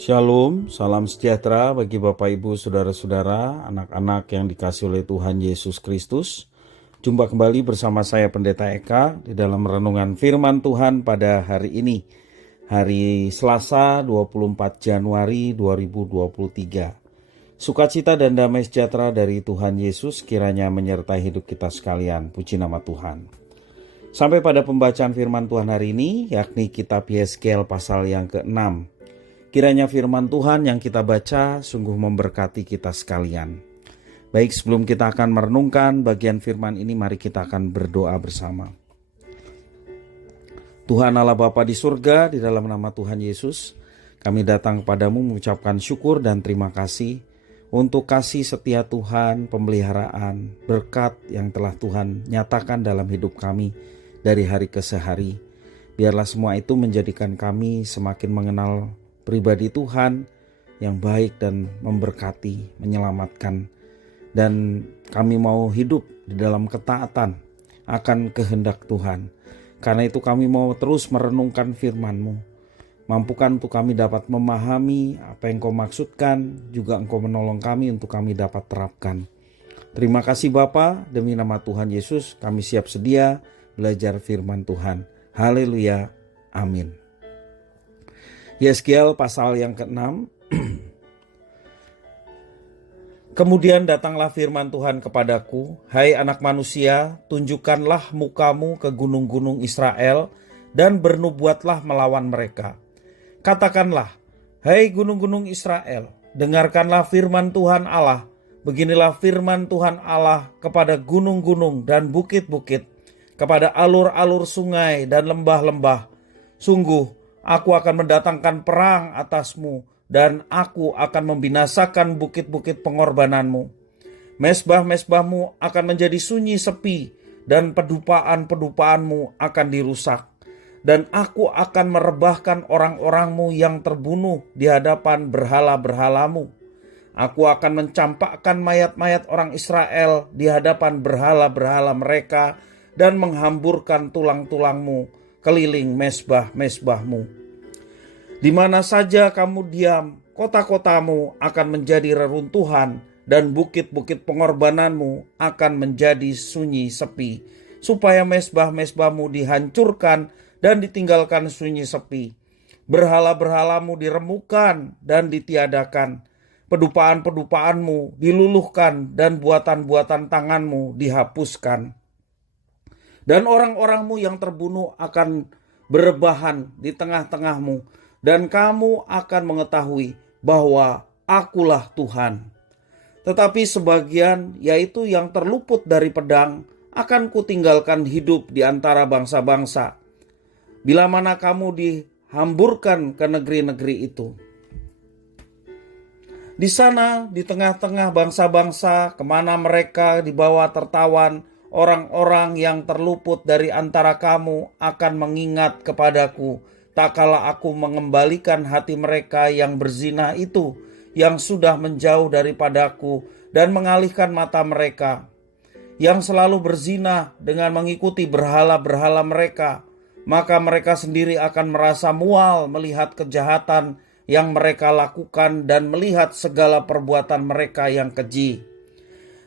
Shalom, salam sejahtera bagi Bapak Ibu Saudara-saudara, anak-anak yang dikasihi oleh Tuhan Yesus Kristus. Jumpa kembali bersama saya Pendeta Eka di dalam renungan firman Tuhan pada hari ini, hari Selasa 24 Januari 2023. Sukacita dan damai sejahtera dari Tuhan Yesus kiranya menyertai hidup kita sekalian. Puji nama Tuhan. Sampai pada pembacaan firman Tuhan hari ini, yakni kitab Yeskel pasal yang ke-6. Kiranya firman Tuhan yang kita baca sungguh memberkati kita sekalian. Baik, sebelum kita akan merenungkan bagian firman ini, mari kita akan berdoa bersama. Tuhan Allah Bapa di surga, di dalam nama Tuhan Yesus, kami datang kepadamu mengucapkan syukur dan terima kasih untuk kasih setia Tuhan, pemeliharaan, berkat yang telah Tuhan nyatakan dalam hidup kami dari hari ke hari. Biarlah semua itu menjadikan kami semakin mengenal pribadi Tuhan yang baik dan memberkati, menyelamatkan. Dan kami mau hidup di dalam ketaatan akan kehendak Tuhan. Karena itu kami mau terus merenungkan firman-Mu. Mampukan untuk kami dapat memahami apa yang Kau maksudkan, juga Engkau menolong kami untuk kami dapat terapkan. Terima kasih Bapa, demi nama Tuhan Yesus kami siap sedia belajar firman Tuhan. Haleluya, amin. Yeskel pasal yang ke-6. Kemudian datanglah firman Tuhan kepadaku, hai anak manusia, tunjukkanlah mukamu ke gunung-gunung Israel dan bernubuatlah melawan mereka. Katakanlah, hai gunung-gunung Israel, dengarkanlah firman Tuhan Allah. Beginilah firman Tuhan Allah kepada gunung-gunung dan bukit-bukit, kepada alur-alur sungai dan lembah-lembah. Sungguh, aku akan mendatangkan perang atasmu, dan aku akan membinasakan bukit-bukit pengorbananmu. Mesbah-mesbahmu akan menjadi sunyi sepi, dan pedupaan-pedupaanmu akan dirusak. Dan aku akan merebahkan orang-orangmu yang terbunuh di hadapan berhala-berhalamu. Aku akan mencampakkan mayat-mayat orang Israel di hadapan berhala-berhala mereka, dan menghamburkan tulang-tulangmu keliling mesbah-mesbahmu. Di mana saja kamu diam, kota-kotamu akan menjadi reruntuhan dan bukit-bukit pengorbananmu akan menjadi sunyi sepi, supaya mesbah-mesbahmu dihancurkan dan ditinggalkan sunyi sepi. Berhala-berhalamu diremukan dan ditiadakan, pedupaan-pedupaanmu diluluhkan dan buatan-buatan tanganmu dihapuskan. Dan orang-orangmu yang terbunuh akan berebahan di tengah-tengahmu, dan kamu akan mengetahui bahwa akulah Tuhan. Tetapi sebagian, yaitu yang terluput dari pedang, akan kutinggalkan hidup di antara bangsa-bangsa, bila mana kamu dihamburkan ke negeri-negeri itu. Di sana, di tengah-tengah bangsa-bangsa, kemana mereka dibawa tertawan, orang-orang yang terluput dari antara kamu akan mengingat kepadaku, tak kala aku mengembalikan hati mereka yang berzina itu, yang sudah menjauh daripadaku, dan mengalihkan mata mereka, yang selalu berzina dengan mengikuti berhala-berhala mereka. Maka mereka sendiri akan merasa mual melihat kejahatan yang mereka lakukan dan melihat segala perbuatan mereka yang keji.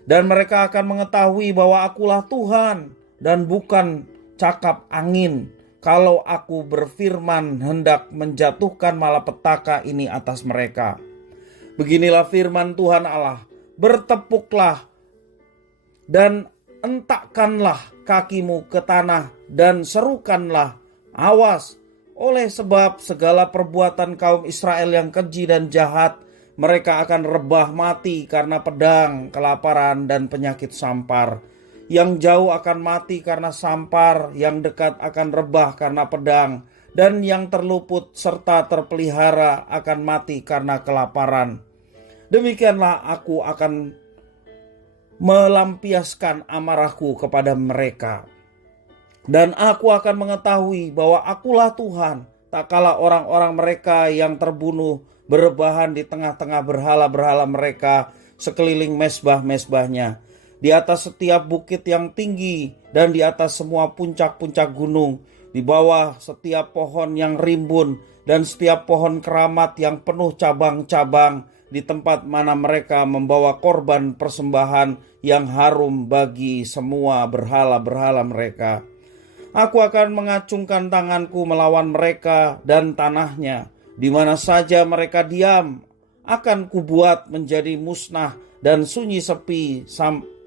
Dan mereka akan mengetahui bahwa akulah Tuhan dan bukan cakap angin, kalau aku berfirman hendak menjatuhkan malapetaka ini atas mereka. Beginilah firman Tuhan Allah, bertepuklah dan entakkanlah kakimu ke tanah dan serukanlah, awas, oleh sebab segala perbuatan kaum Israel yang keji dan jahat, mereka akan rebah mati karena pedang, kelaparan, dan penyakit sampar. Yang jauh akan mati karena sampar, yang dekat akan rebah karena pedang, dan yang terluput serta terpelihara akan mati karena kelaparan. Demikianlah aku akan melampiaskan amarahku kepada mereka. Dan aku akan mengetahui bahwa akulah Tuhan, tak kala orang-orang mereka yang terbunuh berebahan di tengah-tengah berhala-berhala mereka sekeliling mesbah-mesbahnya, di atas setiap bukit yang tinggi dan di atas semua puncak-puncak gunung, di bawah setiap pohon yang rimbun dan setiap pohon keramat yang penuh cabang-cabang di tempat mana mereka membawa korban persembahan yang harum bagi semua berhala-berhala mereka. Aku akan mengacungkan tanganku melawan mereka dan tanahnya, di mana saja mereka diam, akan kubuat menjadi musnah dan sunyi sepi,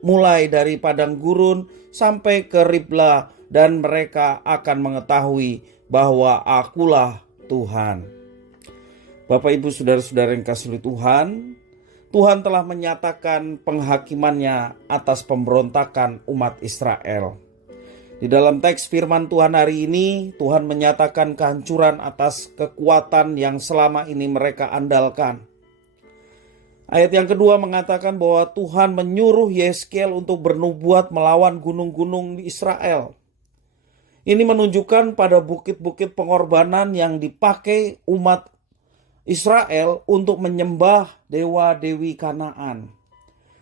mulai dari padang gurun sampai ke Ribla, dan mereka akan mengetahui bahwa akulah Tuhan. Bapak Ibu saudara-saudara yang kasih Tuhan, Tuhan telah menyatakan penghakimannya atas pemberontakan umat Israel. Di dalam teks firman Tuhan hari ini, Tuhan menyatakan kehancuran atas kekuatan yang selama ini mereka andalkan. Ayat yang kedua mengatakan bahwa Tuhan menyuruh Yeskel untuk bernubuat melawan gunung-gunung di Israel. Ini menunjukkan pada bukit-bukit pengorbanan yang dipakai umat Israel untuk menyembah dewa-dewi Kanaan.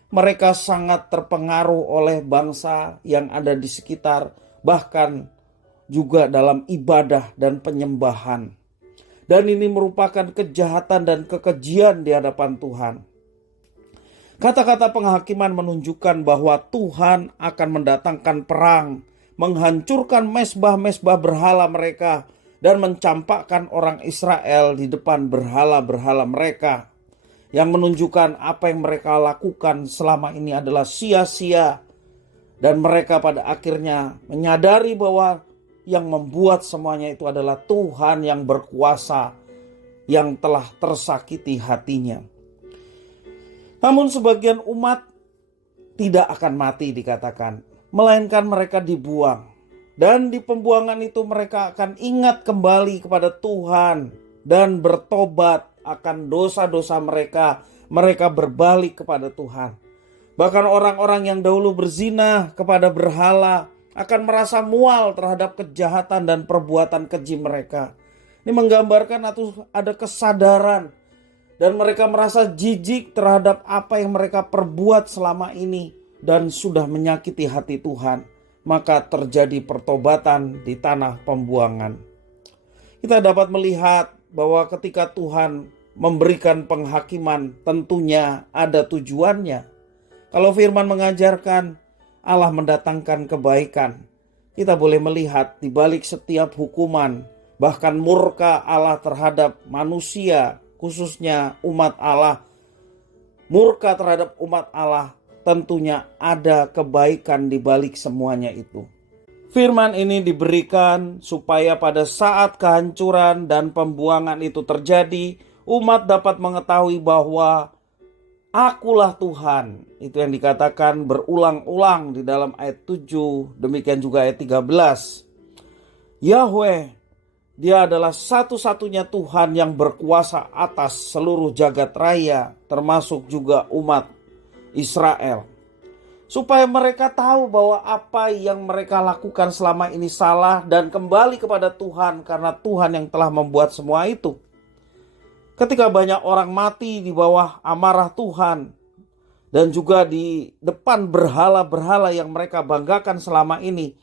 Mereka sangat terpengaruh oleh bangsa yang ada di sekitar, bahkan juga dalam ibadah dan penyembahan. Dan ini merupakan kejahatan dan kekejian di hadapan Tuhan. Kata-kata penghakiman menunjukkan bahwa Tuhan akan mendatangkan perang, menghancurkan mesbah-mesbah berhala mereka, dan mencampakkan orang Israel di depan berhala-berhala mereka, yang menunjukkan apa yang mereka lakukan selama ini adalah sia-sia. Dan mereka pada akhirnya menyadari bahwa yang membuat semuanya itu adalah Tuhan yang berkuasa, yang telah tersakiti hatinya. Namun sebagian umat tidak akan mati dikatakan, melainkan mereka dibuang. Dan di pembuangan itu mereka akan ingat kembali kepada Tuhan dan bertobat akan dosa-dosa mereka. Mereka berbalik kepada Tuhan. Bahkan orang-orang yang dahulu berzina kepada berhala akan merasa mual terhadap kejahatan dan perbuatan keji mereka. Ini menggambarkan atau ada kesadaran, dan mereka merasa jijik terhadap apa yang mereka perbuat selama ini dan sudah menyakiti hati Tuhan. Maka terjadi pertobatan di tanah pembuangan. Kita dapat melihat bahwa ketika Tuhan memberikan penghakiman, tentunya ada tujuannya. Kalau firman mengajarkan Allah mendatangkan kebaikan, kita boleh melihat di balik setiap hukuman, bahkan murka Allah terhadap manusia, khususnya umat Allah, murka terhadap umat Allah, tentunya ada kebaikan di balik semuanya itu. Firman ini diberikan supaya pada saat kehancuran dan pembuangan itu terjadi, umat dapat mengetahui bahwa akulah Tuhan. Itu yang dikatakan berulang-ulang di dalam ayat 7, demikian juga ayat 13. Yahweh, Dia adalah satu-satunya Tuhan yang berkuasa atas seluruh jagat raya, termasuk juga umat Israel. Supaya mereka tahu bahwa apa yang mereka lakukan selama ini salah dan kembali kepada Tuhan, karena Tuhan yang telah membuat semua itu. Ketika banyak orang mati di bawah amarah Tuhan dan juga di depan berhala-berhala yang mereka banggakan selama ini,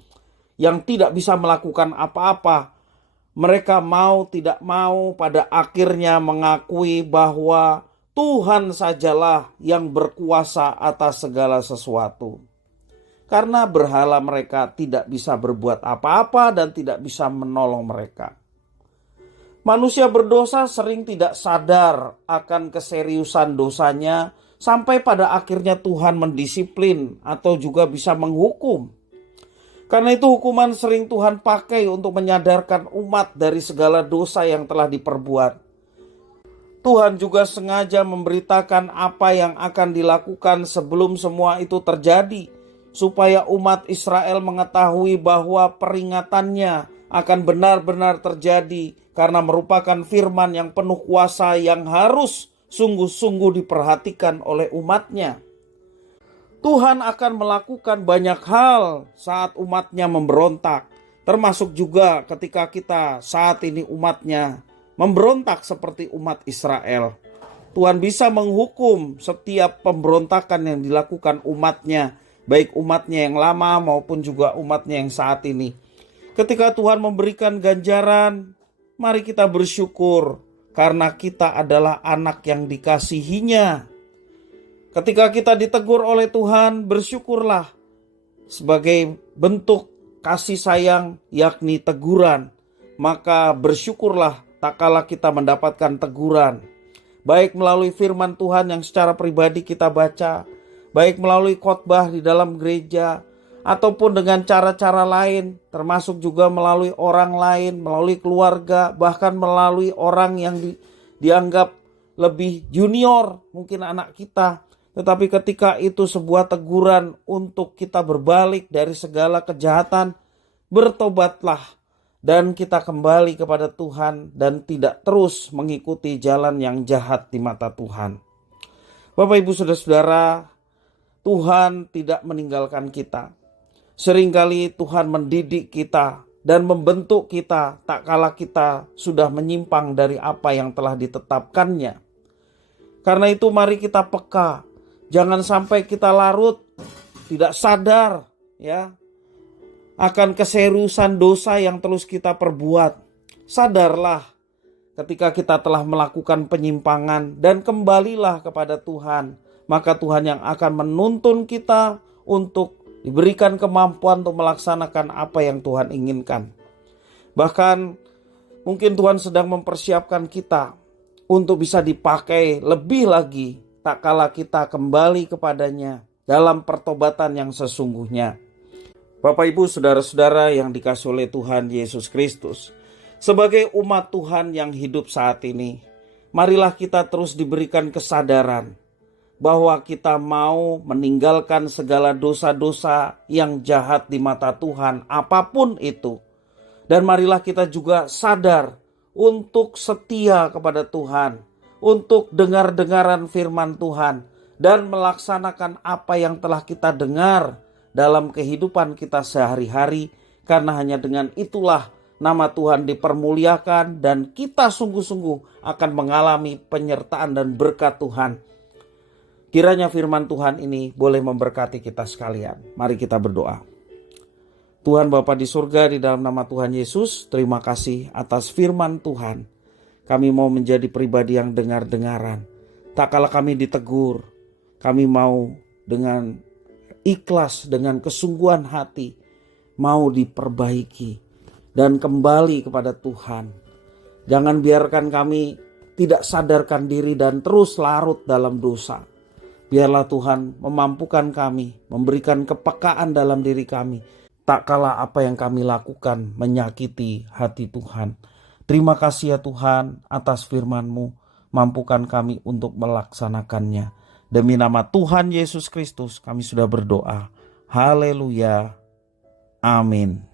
yang tidak bisa melakukan apa-apa, mereka mau tidak mau pada akhirnya mengakui bahwa Tuhan sajalah yang berkuasa atas segala sesuatu. Karena berhala mereka tidak bisa berbuat apa-apa dan tidak bisa menolong mereka. Manusia berdosa sering tidak sadar akan keseriusan dosanya sampai pada akhirnya Tuhan mendisiplin atau juga bisa menghukum. Karena itu hukuman sering Tuhan pakai untuk menyadarkan umat dari segala dosa yang telah diperbuat. Tuhan juga sengaja memberitakan apa yang akan dilakukan sebelum semua itu terjadi, supaya umat Israel mengetahui bahwa peringatannya akan benar-benar terjadi, karena merupakan firman yang penuh kuasa yang harus sungguh-sungguh diperhatikan oleh umatnya. Tuhan akan melakukan banyak hal saat umatnya memberontak, termasuk juga ketika kita saat ini umatnya memberontak seperti umat Israel. Tuhan bisa menghukum setiap pemberontakan yang dilakukan umatnya, baik umatnya yang lama maupun juga umatnya yang saat ini. Ketika Tuhan memberikan ganjaran mari kita bersyukur karena kita adalah anak yang dikasihinya. Ketika kita ditegur oleh Tuhan, bersyukurlah sebagai bentuk kasih sayang, yakni teguran. Maka bersyukurlah tak kala kita mendapatkan teguran, baik melalui firman Tuhan yang secara pribadi kita baca, baik melalui khotbah di dalam gereja, ataupun dengan cara-cara lain, termasuk juga melalui orang lain, melalui keluarga, bahkan melalui orang yang dianggap lebih junior, mungkin anak kita. Tetapi ketika itu sebuah teguran untuk kita berbalik dari segala kejahatan, bertobatlah dan kita kembali kepada Tuhan dan tidak terus mengikuti jalan yang jahat di mata Tuhan. Bapak, Ibu, Saudara-saudara, Tuhan tidak meninggalkan kita. Seringkali Tuhan mendidik kita dan membentuk kita tak kala kita sudah menyimpang dari apa yang telah ditetapkannya. Karena itu mari kita peka. Jangan sampai kita larut, tidak sadar ya akan keseriusan dosa yang terus kita perbuat. Sadarlah ketika kita telah melakukan penyimpangan dan kembalilah kepada Tuhan. Maka Tuhan yang akan menuntun kita untuk diberikan kemampuan untuk melaksanakan apa yang Tuhan inginkan. Bahkan mungkin Tuhan sedang mempersiapkan kita untuk bisa dipakai lebih lagi tak kala kita kembali kepadanya dalam pertobatan yang sesungguhnya. Bapak, Ibu, Saudara-saudara yang dikasihi oleh Tuhan Yesus Kristus, sebagai umat Tuhan yang hidup saat ini, marilah kita terus diberikan kesadaran bahwa kita mau meninggalkan segala dosa-dosa yang jahat di mata Tuhan, apapun itu. Dan marilah kita juga sadar untuk setia kepada Tuhan, untuk dengar-dengaran firman Tuhan, dan melaksanakan apa yang telah kita dengar dalam kehidupan kita sehari-hari, karena hanya dengan itulah nama Tuhan dipermuliakan dan kita sungguh-sungguh akan mengalami penyertaan dan berkat Tuhan. Kiranya firman Tuhan ini boleh memberkati kita sekalian. Mari kita berdoa. Tuhan Bapa di surga, di dalam nama Tuhan Yesus, terima kasih atas firman Tuhan. Kami mau menjadi pribadi yang dengar-dengaran. Tak kala kami ditegur, kami mau dengan ikhlas, dengan kesungguhan hati, mau diperbaiki dan kembali kepada Tuhan. Jangan biarkan kami tidak sadarkan diri dan terus larut dalam dosa. Biarlah Tuhan memampukan kami, memberikan kepekaan dalam diri kami. Tak kala apa yang kami lakukan menyakiti hati Tuhan. Terima kasih ya Tuhan atas firman-Mu. Mampukan kami untuk melaksanakannya. Demi nama Tuhan Yesus Kristus kami sudah berdoa. Haleluya. Amin.